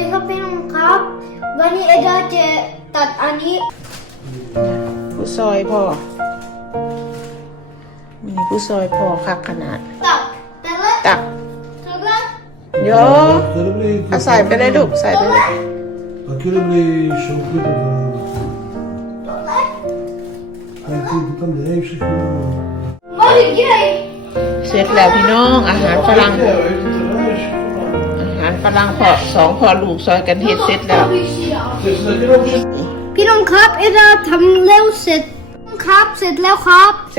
ดีครับพี่น้องครับ วันนี้เอดาจะตัดอันนี้ ผู้ซอยพ่อมีผู้ซอยพ่อคักขนาด ตัดแต่ละตักแต่ละโยเอาใส่ไปเลยลูกใส่ไปเลย Aquilo blir tjockigt och bra. ตัวละ Alltid utan det är ju så kul. มาดิเย้เสร็จแล้วพี่น้องอาหารฝรั่ง Jag าหารฝรั่งพอสองพอลูกซอยกันเฮ็ดเสร็จแล้ว พี่น้องครับเอดาทำเร็วเสร็จครับเสร็จแล้วครับ เส